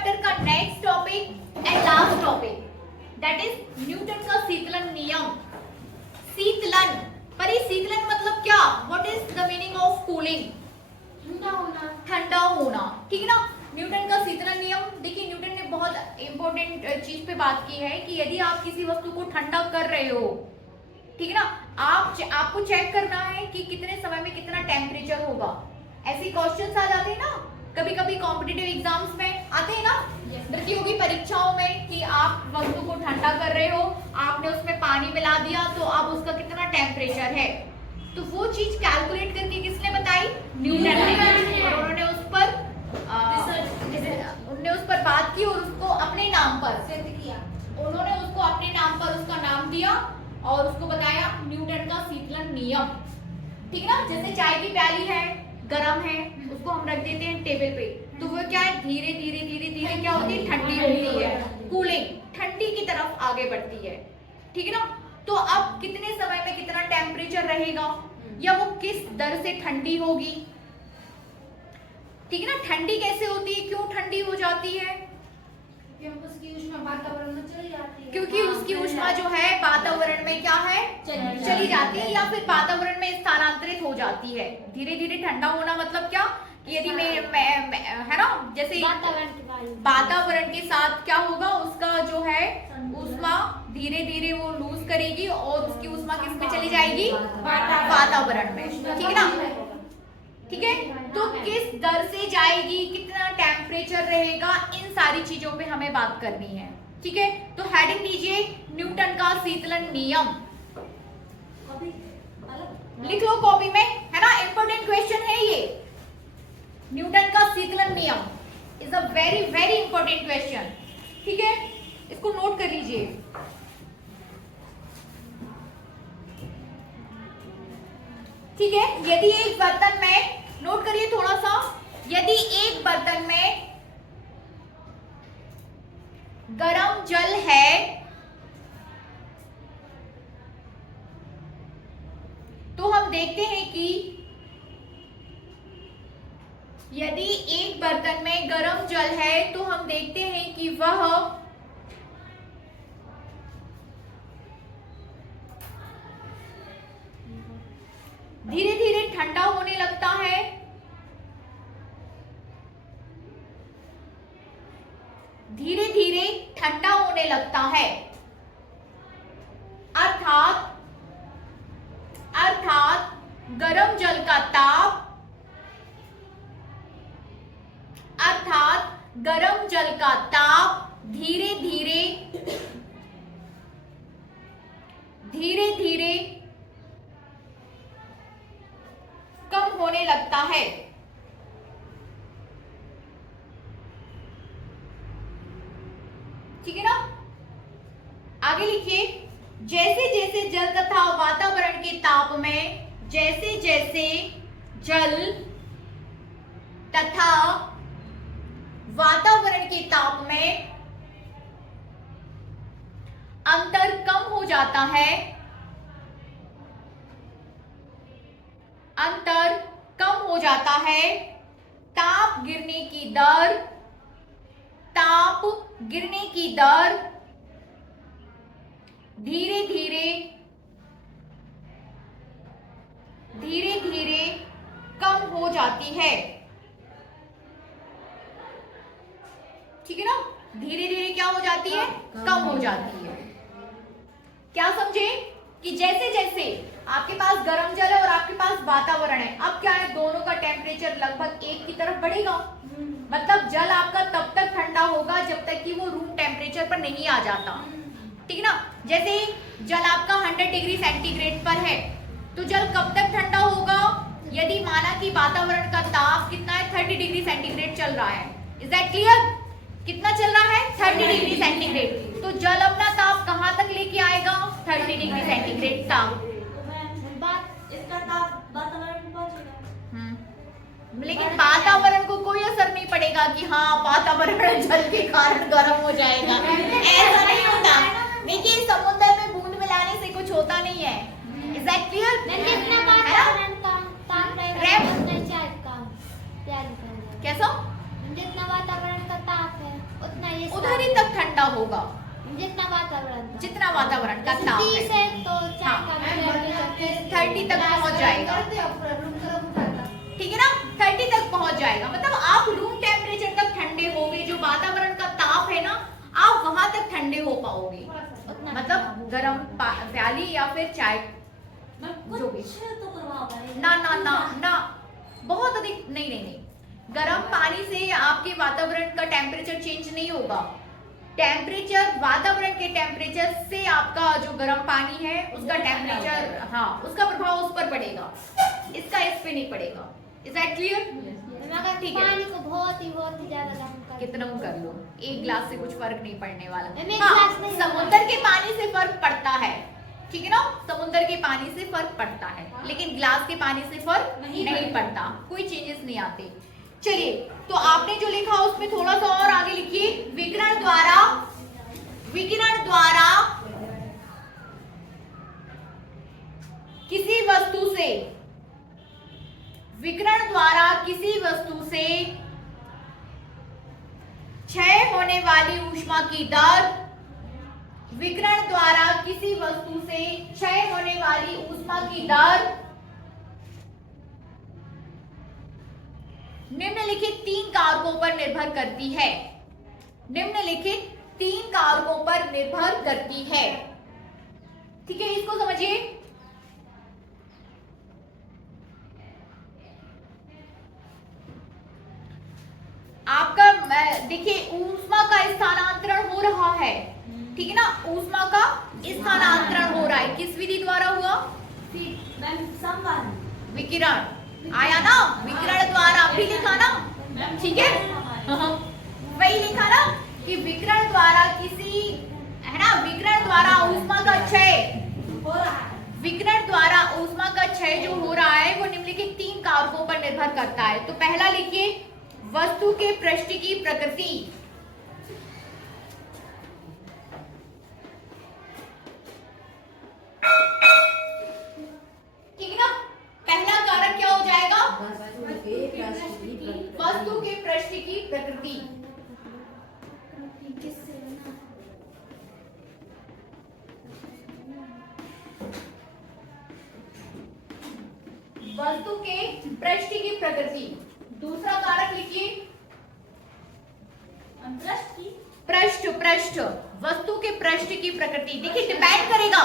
Chapter का next topic and last topic that is Newton का शीतलन नियम। शीतलन, पर ये शीतलन मतलब क्या? What is the meaning of cooling? ठंडा होना। ठंडा होना, ठीक है ना। न्यूटन का शीतलन नियम, देखिए न्यूटन ने बहुत इंपॉर्टेंट चीज पे बात की है कि यदि आप किसी वस्तु को ठंडा कर रहे हो, ठीक है ना, आपको चेक करना है कि कितने समय में कितना टेम्परेचर होगा। ऐसे क्वेश्चंस आ जाते हैं ना, कभी कभी कॉम्पिटिटिव एग्जाम्स में आते हैं ना, प्रतियोगी परीक्षाओं में, कि आप वस्तु को ठंडा कर रहे हो, आपने उसमें पानी मिला दिया, तो अब उसका कितना टेम्परेचर है, तो वो चीज कैलकुलेट करके किसने बताई? न्यूटन ने। और उन्होंने उस पर बात की और उसको अपने नाम पर सिद्ध किया। उन्होंने उसको अपने नाम पर उसका नाम दिया और उसको बताया न्यूटन का शीतलन नियम, ठीक है ना। जैसे चाय की प्याली है, गरम है, उसको हम रख देते हैं टेबल पे, तो वो क्या है, धीरे धीरे धीरे धीरे क्या होती है, ठंडी होती है, कूलिंग, ठंडी की तरफ आगे बढ़ती है, ठीक है ना। तो अब कितने समय में कितना टेम्परेचर रहेगा, या वो किस दर से ठंडी होगी, ठीक है ना। ठंडी कैसे होती है, क्यों ठंडी हो जाती है? उसकी ऊष्मा वातावरण में चली जाती है, क्योंकि उसकी ऊष्मा जो है वातावरण में क्या है, चली जाती है, या फिर वातावरण में स्थानांतरित हो जाती है। धीरे धीरे ठंडा होना मतलब क्या, कि यदि मैं है ना, जैसे वातावरण के साथ क्या होगा, उसका जो है ऊष्मा धीरे धीरे वो लूज करेगी और उसकी ऊष्मा किस में चली जाएगी, वातावरण में, ठीक है ना। ठीक है, तो किस दर से जाएगी, कितना टेम्परेचर रहेगा, इन सारी चीजों पे हमें बात करनी है, ठीक है। तो हेडिंग दीजिए न्यूटन का शीतलन नियम, लिख लो कॉपी में, है ना, इंपॉर्टेंट क्वेश्चन है ये। न्यूटन का शीतलन नियम is a very very important question, ठीक है, इसको नोट कर लीजिए। ठीक है, यदि एक बर्तन में, नोट करिए थोड़ा सा, यदि एक बर्तन में गरम जल है तो हम देखते हैं कि यदि एक बर्तन में गरम जल है तो हम देखते हैं कि वह धीरे धीरे ठंडा होने लगता है, धीरे धीरे ठंडा होने लगता है, अर्थात गरम जल का ताप, अर्थात गरम जल का ताप धीरे धीरे कम होने लगता है, ठीक है ना। आगे लिखिए, जैसे जैसे जल तथा वातावरण के ताप में, जैसे जैसे जल तथा वातावरण के ताप में अंतर कम हो जाता है, अंतर कम हो जाता है, ताप गिरने की दर, ताप गिरने की दर धीरे धीरे कम हो जाती है, ठीक है ना। धीरे धीरे क्या हो जाती है, कम हो जाती है। क्या समझे कि जैसे जैसे आपके पास गर्म जल है और आपके पास वातावरण है, अब क्या है, दोनों का टेम्परेचर लगभग एक की तरफ बढ़ेगा, मतलब जल आपका तब तक ठंडा होगा जब तक कि वो रूम टेम्परेचर पर नहीं आ जाता, ठीक है ना। जैसे जल आपका 100 डिग्री सेंटीग्रेड पर है तो जल कब तक ठंडा होगा, यदि माना कि वातावरण का ताप कितना है, 30 डिग्री सेंटीग्रेड चल रहा है, इज दैट क्लियर? कितना चल रहा है, 30 डिग्री सेंटीग्रेड, तो जल अपना ताप कहां तक लेके आएगा, 30 डिग्री सेंटीग्रेड ताप, इसका ताप वातावरण में पहुंचेगा। लेकिन वातावरण को कोई असर नहीं पड़ेगा कि हाँ वातावरण जल के कारण गर्म हो जाएगा, ऐसा नहीं होता। देखिए समुद्र में बूंद मिलाने से कुछ होता नहीं है, इज दैट क्लियर? कैसा, जितना वातावरण का ताप है उधर ही तक ठंडा होगा जितना वातावरण था। जितना वातावरण का ताप 30 है। है तो चाय का टेम्परेचर 30 तक पहुंच जाएगा, ठीक है ना, 30 तक पहुंच जाएगा। मतलब आप रूम टेम्परेचर तक ठंडे होगे, जो वातावरण का ताप है ना आप वहां तक ठंडे हो पाओगे। मतलब गर्म प्याली या फिर चाय जो भी ना ना ना ना बहुत अधिक नहीं नहीं नहीं, गर्म पानी से आपके वातावरण का टेम्परेचर चेंज नहीं होगा। टेम्परेचर वातावरण के टेम्परेचर से आपका जो गर्म पानी है उसका टेम्परेचर, हाँ उसका प्रभाव उस पर पड़ेगा, इसका इस पे नहीं पड़ेगा। Is that clear? ठीक है, पानी को बहुत ही ज्यादा गर्म कर कितना कर लो, एक गिलास से कुछ फर्क नहीं पड़ने वाला। एक हाँ, गिलास नहीं, समुद्र के पानी से फर्क पड़ता है, ठीक है ना, समुद्र के पानी से फर्क पड़ता है, लेकिन गिलास के पानी से फर्क नहीं पड़ता, कोई चेंजेस नहीं आते। चलिए, तो आपने जो लिखा उसमें थोड़ा सा और आगे लिखिए। विकिरण द्वारा किसी वस्तु से, विकिरण द्वारा किसी वस्तु से क्षय होने वाली ऊष्मा की दर, विकिरण द्वारा किसी वस्तु से क्षय होने वाली ऊष्मा की दर निम्नलिखित 3 कारकों पर निर्भर करती है। निम्नलिखित 3 कारकों पर निर्भर करती है, ठीक है, इसको समझिए। आपका देखिए ऊष्मा का स्थानांतरण हो रहा है, ठीक है ना, ऊष्मा का स्थानांतरण हो रहा है, किस विधि द्वारा हुआ? विकिरण आया ना, विकिरण द्वारा भी लिखा ना, ठीक है, वही लिखा ना कि विकिरण द्वारा किसी, है ना, विकिरण द्वारा ऊष्मा का क्षय हो रहा है, विकिरण द्वारा ऊष्मा का क्षय जो हो रहा है वो निम्नलिखित 3 कारकों पर निर्भर करता है। तो पहला लिखिए, वस्तु के पृष्ठ की प्रकृति, ठीक है ना, पहला कारक क्या हो जाएगा? वस्तु के पृष्ठ की प्रकृति। वस्तु के पृष्ठ की प्रकृति। दूसरा कारक लिखिए, पृष्ठ, वस्तु के पृष्ठ की प्रकृति। देखिए डिपेंड करेगा,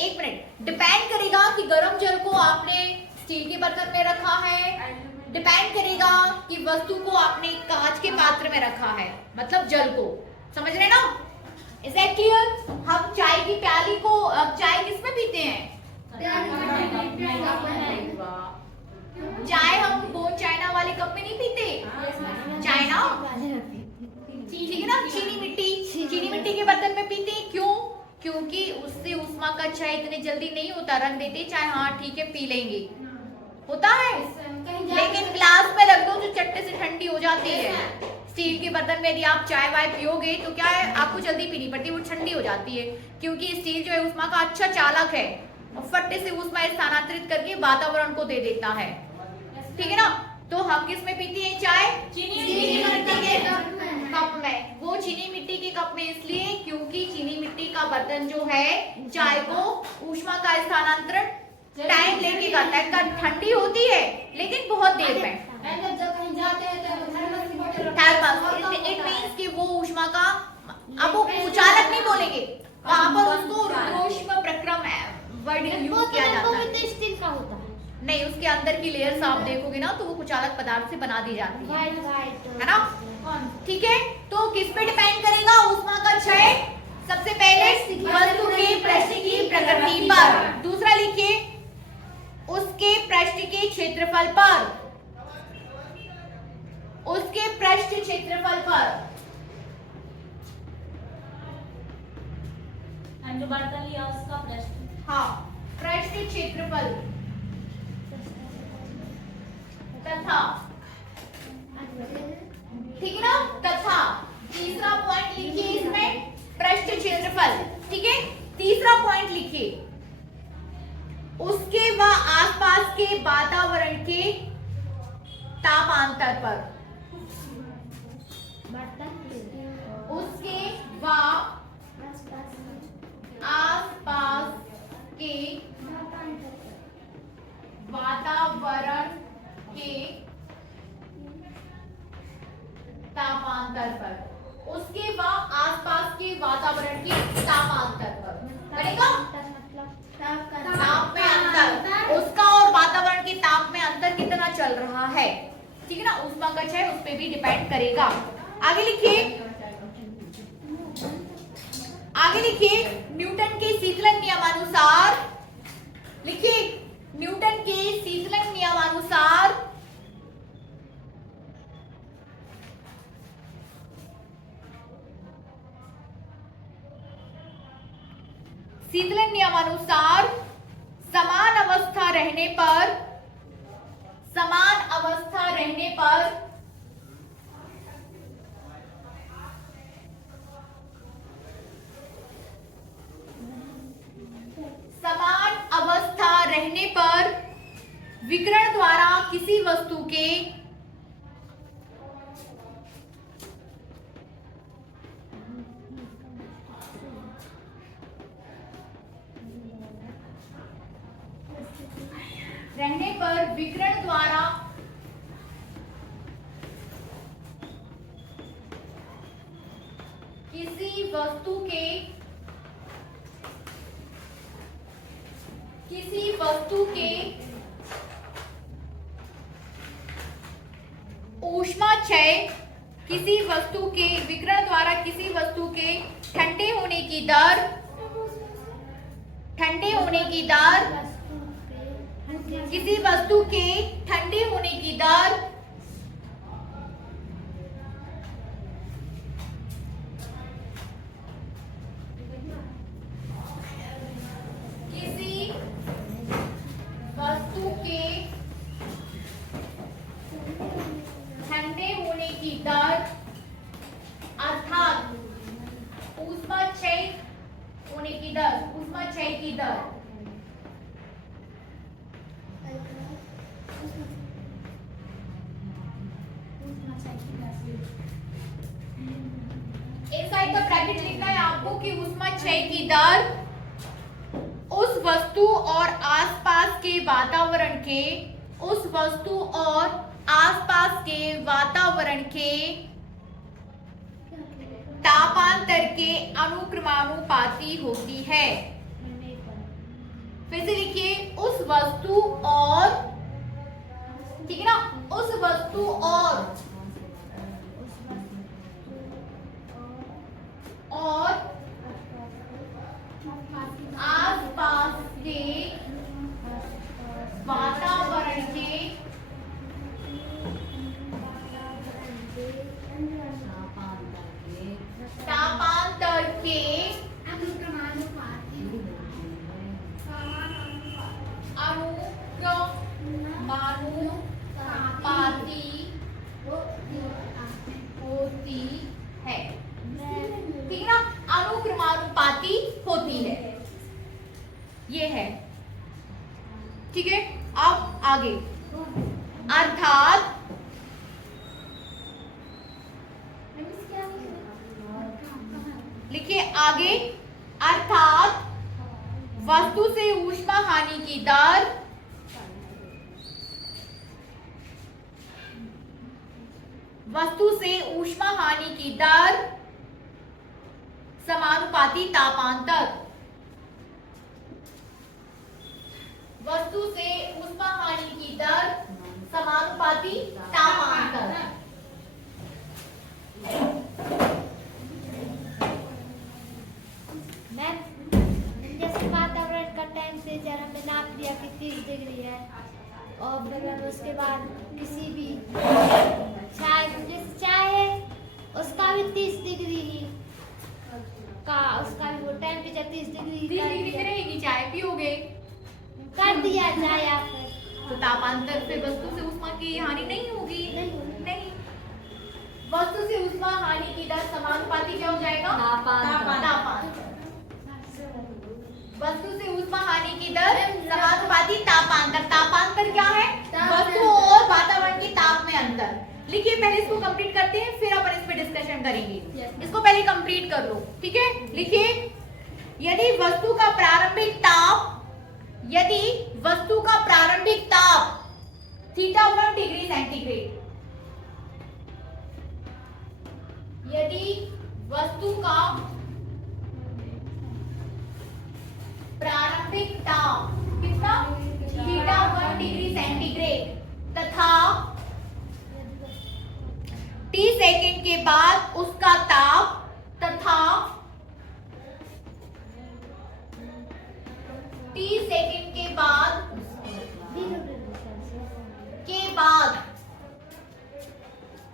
एक मिनट, डिपेंड करेगा कि गर्म जल को आपने स्टील के बर्तन में रखा है, डिपेंड करेगा कि वस्तु को आपने कांच के पात्र में रखा है, मतलब जल को, समझ रहे ना? Is that clear? हम चाय की प्याली को, चाय किसमें पीते हैं? चाय हम वो चाइना वाले कप में नहीं पीते, चाइना, ठीक है ना, चीनी मिट्टी के बर्तन में पीते हैं। क्यों? क्योंकि उससे ऊष्मा का क्षय इतने जल्दी नहीं होता, रख देते चाय, हाँ ठीक है पी लेंगे, होता है, लेकिन ग्लास में रख दो जो चट्टे से ठंडी हो जाती है। स्टील के बर्तन में यदि आप चाय वाय पियोगे तो क्या है, आपको जल्दी पीनी पड़ती है, वो ठंडी हो जाती है, क्योंकि स्टील जो है ऊष्मा का अच्छा चालक है और फट्टे से ऊष्मा स्थानांतरित करके वातावरण को दे देता है, ठीक है ना। तो हम किस में पीते हैं चाय? चीनी मिट्टी के कप में। वो चीनी मिट्टी के कप में इसलिए क्योंकि चीनी मिट्टी का बर्तन जो है चाय को ऊष्मा का स्थानांतरण टाइम लेके करता है, ठंडी होती है लेकिन बहुत देर में। इट मींस कि वो ऊष्मा का, अब वो चालक नहीं बोलेंगे, वहां पर उसको रुद्रोष्म प्रक्रम वर्ड यूज किया जाता है। स्टील का होता है नहीं, उसके अंदर की लेयर्स आप देखोगे ना तो वो कुचालक पदार्थ से बना दी जाती है, है ना, ठीक है। तो किस पे डिपेंड करेगा ऊष्मा का क्षय? सबसे पहले वस्तु के पृष्ठ की प्रकृति पर। दूसरा लिखिए, उसके पृष्ठ के क्षेत्रफल पर, उसके पृष्ठ क्षेत्रफल पर, जो बर्तन लिया उसका पृष्ठ, हाँ पृष्ठ क्षेत्रफल तथा, ठीक है ना, तथा तीसरा पॉइंट लिखिए इसमें पृष्ठ क्षेत्रफल, ठीक है। तीसरा पॉइंट लिखिए, उसके व आसपास के वातावरण के तापांतर पर, तापांतर पर, उसके बाद आसपास के वातावरण के तापांतर पर। बनेगा ताप में अंतर, उसका और वातावरण के ताप में अंतर कितना चल रहा है, ठीक है ना, ऊष्मागच्छ उस पे भी डिपेंड करेगा। आगे लिखिए, आगे लिखिए, न्यूटन के शीतलन नियमानुसार, लिखिए न्यूटन के शीतलन नियमानुसार शीतलन नियमानुसार समान अवस्था रहने पर, समान अवस्था रहने पर समान अवस्था रहने पर विकिरण द्वारा किसी वस्तु के रहने पर विकिरण द्वारा किसी वस्तु के ऊष्माक्षय, किसी वस्तु के विकिरण द्वारा किसी वस्तु के ठंडे होने की दर, ठंडे होने की दर, किसी वस्तु के ठंडे होने की दर किसी वस्तु के ठंडे होने की दर अर्थात ऊष्माक्षय होने की दर, ऊष्माक्षय की दर इनसाइड द ब्रैकेट लिखना है आपको कि ऊष्माक्षय की दर उस वस्तु और आसपास के वातावरण के, उस वस्तु और आसपास के वातावरण के तापांतर के अनुक्रमानुपाती होती है। फिर से लिखिए, उस वस्तु और, ठीक है ना, उस वस्तु और आसपास के वातावरण के तापांतर के अनुक्रमानुपाती होती है, ठीक है ना, अनुक्रमानुपाती होती है, ये है, ठीक है। अब आगे, अर्थात लिखिए आगे, अर्थात वस्तु से ऊष्मा हानि की दर, वस्तु से ऊष्मा हानि की दर समानुपाती तापांतर, वस्तु से ऊष्मा हानि की दर समानुपाती तापांतर। जैसे वातावरण का टेम्परेचर हमने नाप लिया कि 30 डिग्री है, और फिर उसके बाद किसी भी चाय, जैसे चाय है उसका भी 30 डिग्री ही का, उसका भी वो टेम्परेचर 30 डिग्री 30 डिग्री पे रहेगी, चाय पियोगे, कर दिया चाय आप, तो तापांतर से वस्तु से ऊष्मा की हानि नहीं होगी, नहीं। वस्तु से ऊष्मा हानि की दर समानुपाती क्या हो जाएगा, तापांतर। वस्तु से ऊष्मा हानि की दर समानुपाती तापांतर। तापांतर क्या है, वस्तु और वातावरण के ताप में अंतर। लिखिए, पहले इसको कंप्लीट करते हैं, फिर अपन इस पे डिस्कशन करेंगे। इसको पहले कंप्लीट कर लो, ठीक है। लिखिए, यदि वस्तु का प्रारंभिक ताप, यदि वस्तु का प्रारंभिक ताप θ1 डिग्री सेंटीग्रेड, यदि वस्तु का प्रारंभिक ताप कितना थीटा 1 डिग्री सेंटीग्रेड तथा t सेकंड के बाद उसका ताप तथा t सेकंड के बाद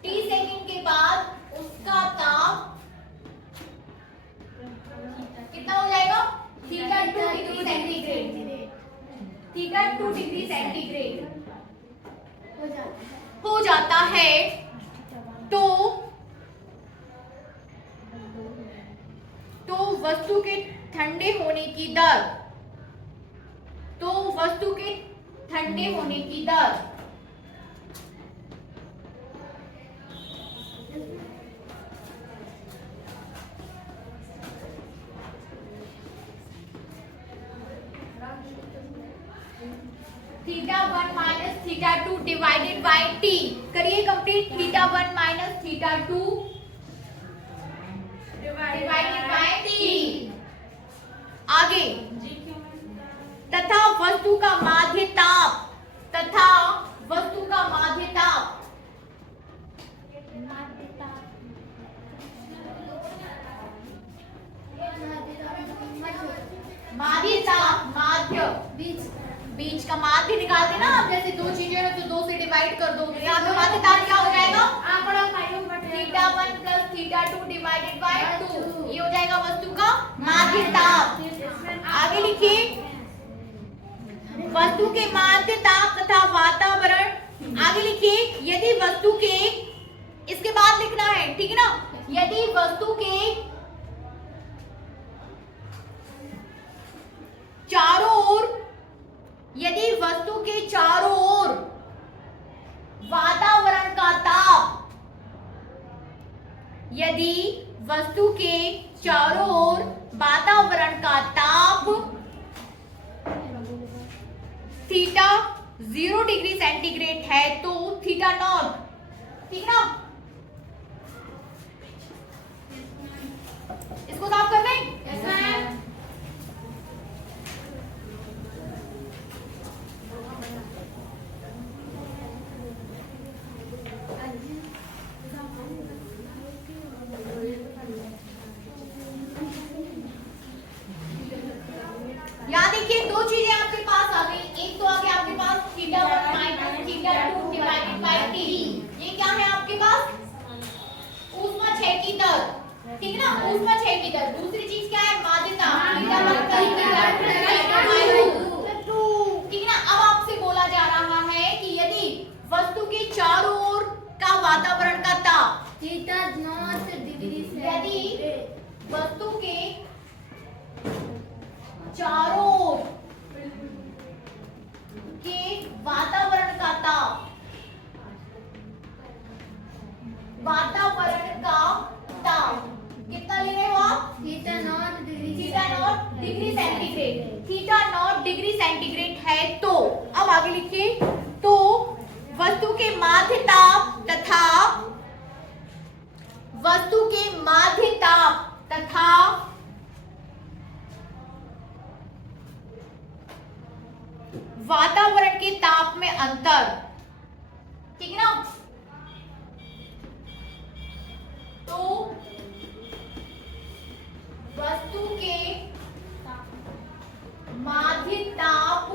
t सेकंड के बाद उसका ताप कितना हो जाएगा theta 2 degree centigrade theta 2 degree centigrade हो जाता है तो वस्तु के ठंडे होने की दर theta 1 minus theta 2 divided by t करिए complete theta 1 minus theta 2 divided by t आगे तथा वस्तु का माध्य ताप माध्य बीच का माध्य निकाल देना आप जैसे दो चीजें हैं तो 2 से डिवाइड कर दो यहाँ पे माध्य ताप क्या हो जाएगा theta 1 plus theta 2 divided by 2 ये हो जाएगा वस्तु का माध्य ताप आगे लिखिए वस्तु के माध्य ताप तथा वातावरण आगे लिखिए यदि वस्तु के इसके बाद लिखना है ठीक है ना यदि वस्तु के चारों ओर वातावरण का ताप यदि वस्तु के चारों ओर वातावरण का ताप थीटा 0 डिग्री सेंटीग्रेड है तो थीटा नॉट ठीक ना इसको साफ कर दें यहाँ देखिए दो चीजें आपके पास आ गई एक तो आ गया आपके पास theta 1 minus theta 2 divided by t ये क्या है आपके पास ऊष्मा क्षय की दर ठीक है ना ऊष्मा क्षय की दर दूसरी चीज क्या है माध्यता theta 1 plus theta 2 divided by 2 ठीक है ना अब आपसे बोला जा रहा है कि यदि वस्तु के चारों ओर का वातावरण का ताप थीटा 0 डिग्री यदि वस्तु के चारों ओर के वातावरण का ताप कितना ले रहे हो आप theta 0 degree centigrade theta 0 degree centigrade है तो अब आगे लिखिए तो वस्तु के माध्य ताप तथा वातावरण के ताप में अंतर ठीक है ना तो वस्तु के माध्य ताप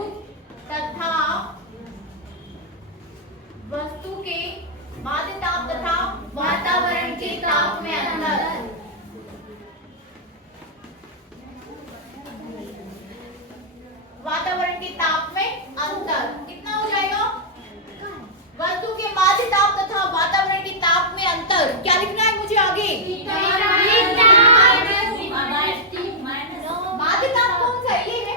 तथा वातावरण के ताप में अंतर वातावरण के ताप में अंतर कितना हो जाएगा वस्तु के माध्य ताप तथा वातावरण के ताप में अंतर क्या लिखना है मुझे आगे माध्य ताप कौन सा है ये है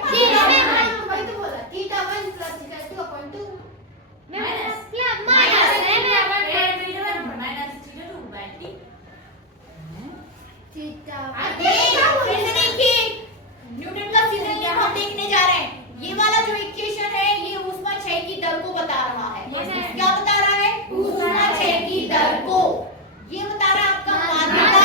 वही तो बोला थीटा 1 प्लस थीटा 2/2 न्यूटन का सीधा नियम हम देखने जा रहे हैं ये वाला जो इक्वेशन है ये ऊष्मा क्षय की दर को बता रहा है क्या बता रहा है ऊष्मा क्षय की दर को ये बता रहा है आपका माध्यता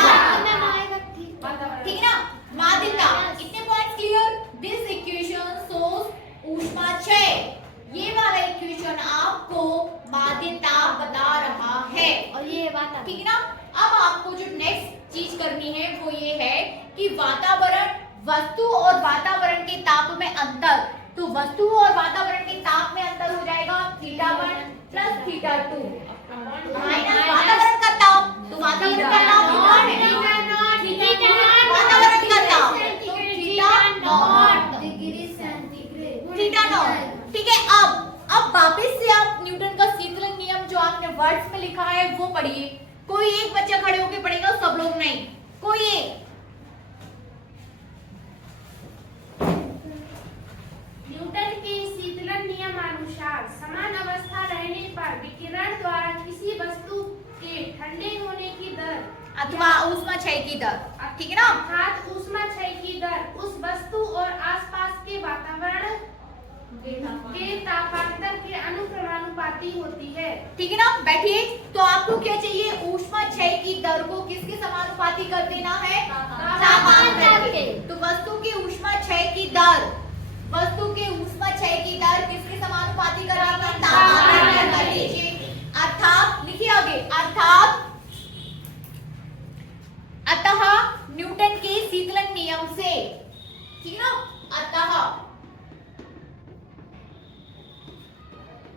करनी है वो ये है कि वातावरण, वस्तु और वातावरण के ताप में अंतर। तो वस्तु और वातावरण के ताप में अंतर हो जाएगा θ1 प्लस θ2 माइनस वातावरण का ताप। तो वातावरण का ताप कितना है? वातावरण का ताप θ0। ठीक है, अब वापस से आप न्यूटन का शीतलन नियम जो आपने वर्ड्स में लिखा है वो पढ़िए। कोई एक बच्चा खड़े होकर पढ़ेगा, सब लोग नहीं, कोई एक। न्यूटन के शीतलन नियमानुसार समान अवस्था रहने पर विकिरण द्वारा किसी वस्तु के ठंडे होने की दर अथवा ऊष्मा क्षय की दर, ठीक है ना? अर्थात ऊष्मा क्षय की दर उस वस्तु और आसपास के वातावरण के तापांतर के अनुक्रमानुपाती होती है। ठीक है ना? बैठिए। तो आपको क्या चाहिए? ऊष्मा क्षय की दर को किसके समानुपाती कर देना है? तापांतर के। तो वस्तु की ऊष्मा क्षय की दर, वस्तु के ऊष्मा क्षय की दर किसके समानुपाती कर देंगे? तापांतर कर लीजिए। अर्थात लिखिए आगे, अतः न्यूटन के शीतलन नियम से, ठीक है ना? अतः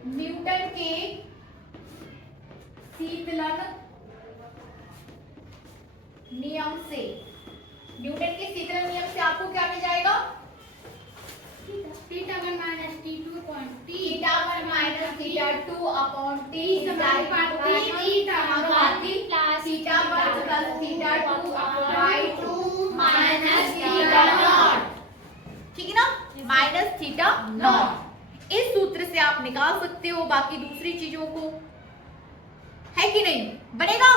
न्यूटन के शीतलन नियम से, न्यूटन के शीतलन नियम से आपको क्या मिल जाएगा? θ1 माइनस θ2 θ1 माइनस θ2 अपॉन t समानुपाती समानुपाती θ1 प्लस θ2 अपॉन 2 माइनस θ0। ठीक है ना? माइनस θ0। इस सूत्र से आप निकाल सकते हो बाकी दूसरी चीजों को, है कि नहीं? बनेगा?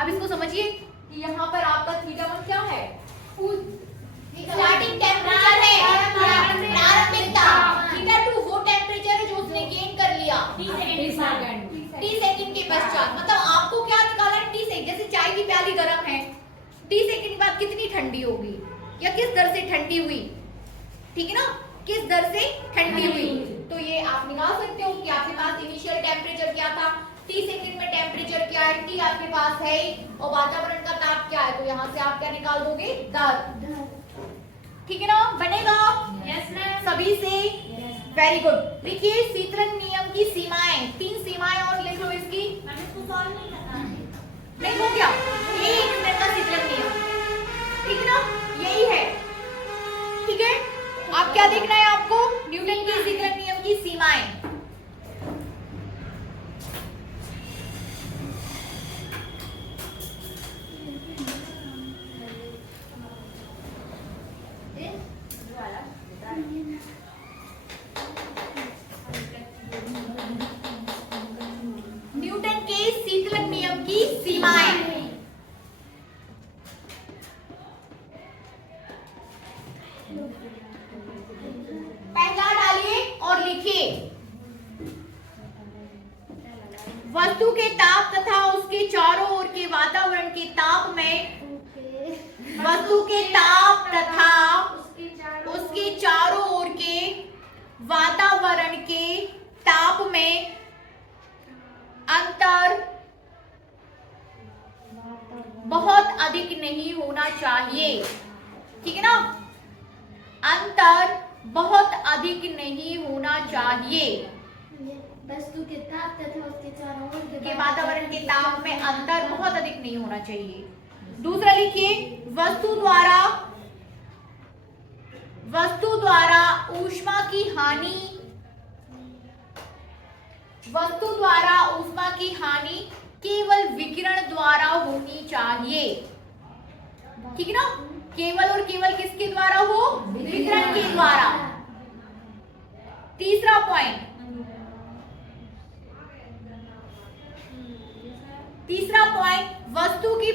अब इसको समझिए कि यहाँ पर आपका θ1 क्या है? स्टार्टिंग टेम्परेचर है, प्रारंभिक ताप। θ2 वो टेम्परेचर है जो उसने गेन कर लिया t सेकंड के पश्चात। मतलब आपको क्या निकालना है? t second. जैसे चाय की प्याली गर्म है, t सेकंड के बाद कितनी ठंडी होगी या किस दर से ठंडी हुई, ठीक है ना? किस दर से ठंडी हुई। तो ये आप निकाल सकते हो कि आपके पास इनिशियल टेम्परेचर क्या था, t सेकंड में टेम्परेचर क्या है, t आपके पास है, और वातावरण का ताप क्या है। तो यहाँ से आप क्या निकाल दोगे? दर। ठीक है ना? बनेगा? Yes ma'am. सभी से वेरी गुड। देखिए शीतलन नियम की सीमाएं, 3 सीमाएं और लिख लो इसकी। मैंने इसको सॉल्व नहीं करना है। नहीं हो गया? यही न्यूटन का शीतलन नियम, ठीक है ना? यही है, ठीक है? आप क्या देखना है आपको? न्यूटन के शीतलन नियम की सीमाएं। न्यूटन के शीतलन नियम की सीमाएं। पहला डालिए और लिखिए, वस्तु के ताप तथा उसके चारों ओर के वातावरण के ताप में, वस्तु के ताप तथा उसके चारों ओर के वातावरण के ताप में अंतर बहुत अधिक नहीं होना चाहिए, ठीक है ना? अंतर बहुत अधिक नहीं होना चाहिए। वस्तु के ताप तथा उसके चारों ओर के वातावरण के ताप में अंतर बहुत अधिक नहीं होना चाहिए। दूसरा लिखिए, वस्तु द्वारा ऊष्मा की हानि, वस्तु द्वारा ऊष्मा की हानि केवल विकिरण द्वारा होनी चाहिए, ठीक है ना? केवल और केवल किसके द्वारा हो? विकिरण के द्वारा। तीसरा पॉइंट, वस्तु की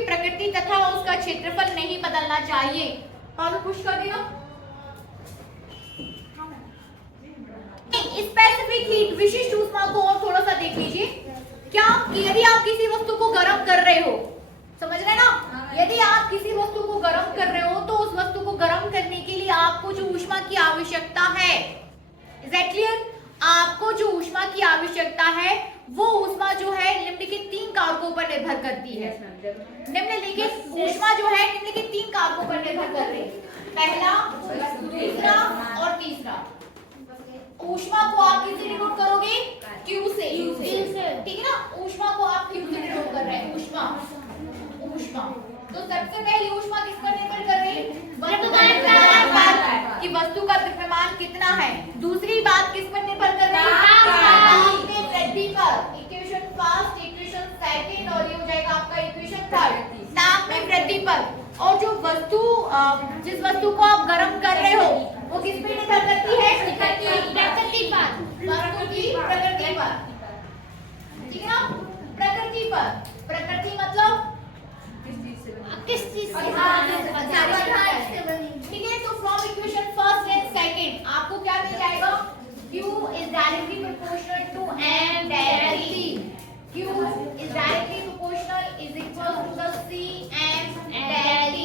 प्रकृति तथा उसका क्षेत्रफल नहीं बदलना चाहिए। और पुश कर देना। स्पेसिफिक हीट, विशिष्ट ऊष्मा को और थोड़ा सा देख लीजिए। क्या कि यदि आप किसी वस्तु को गर्म कर रहे हो, समझ रहे ना? यदि आप किसी वस्तु को गर्म कर रहे हो तो उस वस्तु को गर्म करने के लिए है। Is that clear? आपको जो ऊष्मा की आवश्यकता है वो ऊष्मा जो है निम्नलिखित 3 कारकों पर निर्भर करती है। निम्नलिखित ऊष्मा जो है निम्नलिखित 3 कारकों पर निर्भर कर रही है। पहला, दूसरा और तीसरा। ऊष्मा को आप किससे डिनोट करोगे? Q से। ठीक है ना? ऊष्मा को आप Q से डिनोट कर रहे हैं। ऊष्मा तो सबसे पहले ऊष्मा किस पर निर्भर कर रही है? कि वस्तु का द्रव्यमान कितना है। दूसरी बात किस पर निर्भर कर रही है? ताप में वृद्धि पर। इक्वेशन फर्स्ट, इक्वेशन सेकंड और ये हो जाएगा आपका इक्वेशन थर्ड। ताप में वृद्धि पर। और जो वस्तु जिस वस्तु को आप गर्म कर रहे हो वो किस पे निर्भर करती है? प्रकृति पर। वस्तु की प्रकृति पर। ठीक है ना? प्रकृति पर। प्रकृति मतलब किस चीज से? ठीक है, तो from equation first and second आपको क्या मिल जाएगा? Q is directly proportional to M delta T. Q is directly proportional is equal to the C M delta T.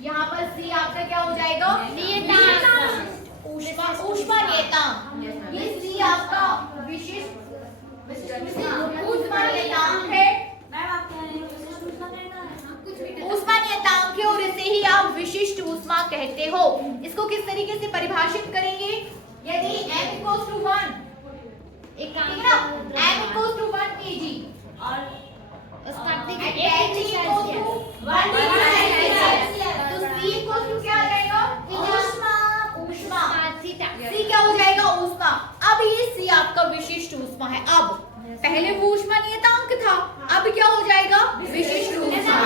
यहाँ पर C आपका क्या हो जाएगा? नियतांक। ऊष्मा नियतांक। ये C आपका विशिष्ट ऊष्मा नियतांक है। ऊष्मा नियतांक है और इसे ही आप विशिष्ट ऊष्मा कहते हो। इसको किस तरीके से परिभाषित करेंगे? यदि m equals to 1, एक काम है ना, m equals to 1 kg और उसका तो C equals to क्या आ जाएगा? ऊष्मा। C क्या हो जाएगा? ऊष्मा। अब ये C आपका विशिष्ट ऊष्मा है। अब पहले वो ऊष्मा नियतांक था, अब क्या हो जाएगा? विशिष्ट ऊष्मा।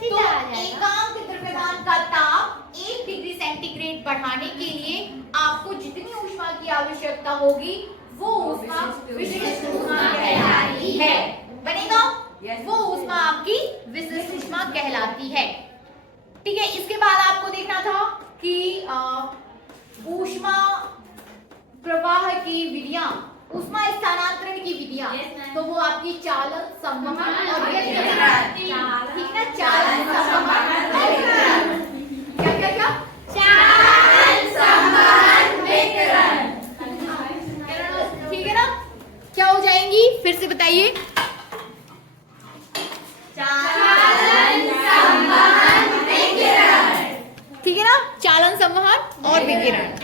तो एकांक द्रव्यमान का ताप 1 डिग्री सेंटीग्रेड बढ़ाने के लिए आपको जितनी ऊष्मा की आवश्यकता होगी वो ऊष्मा विशिष्ट ऊष्मा कहलाती है। बनेगा? वो ऊष्मा आपकी विशिष्ट ऊष्मा कहलाती है। ठीक है, इसके बाद आपको देखना था कि ऊष्मा प्रवाह की विधियां, ऊष्मा स्थानांतरण की विधियां, तो वो आपकी चालन, संवहन और व्यतिकरण। ठीक है, चालन, संवहन और व्यतिकरण। क्या क्या क्या? चालन, संवहन, व्यतिकरण। ठीक है ना? क्या हो जाएंगी? फिर से बताइए। चालन, संवहन, व्यतिकरण। ठीक है ना? चालन, संवहन और व्यतिकरण।